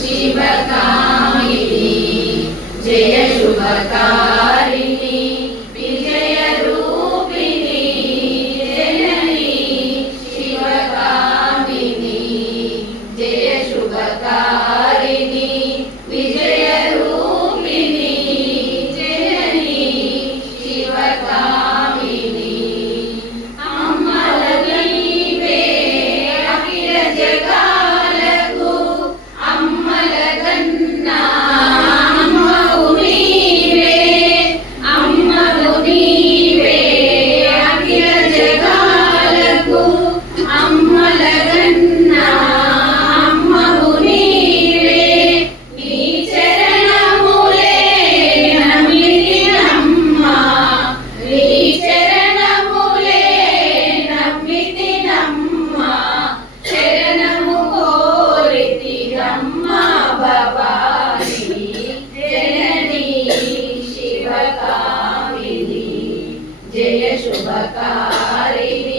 शिवकामिनी जय शुभकारिणी विजय रूपिणी जननी शिवकामिनी जय शुभकारिणी विजय रूपिणी जननी शिवकामिनी अम्मल नीवे अखिल जगाలకు अम्मल गन्ना अम्मవు నీవే అమ్మవు నీవే అఖిల జగాలకు అమ్మల గన్నా అమ్మవు నీవే నీ చరణములే నమ్మితినమ్మా నీ చరణములే నమ్మితినమ్మా శరణము కోరితినమ్మా భవాని జననీ శివకామిని జయ శుభకారిణి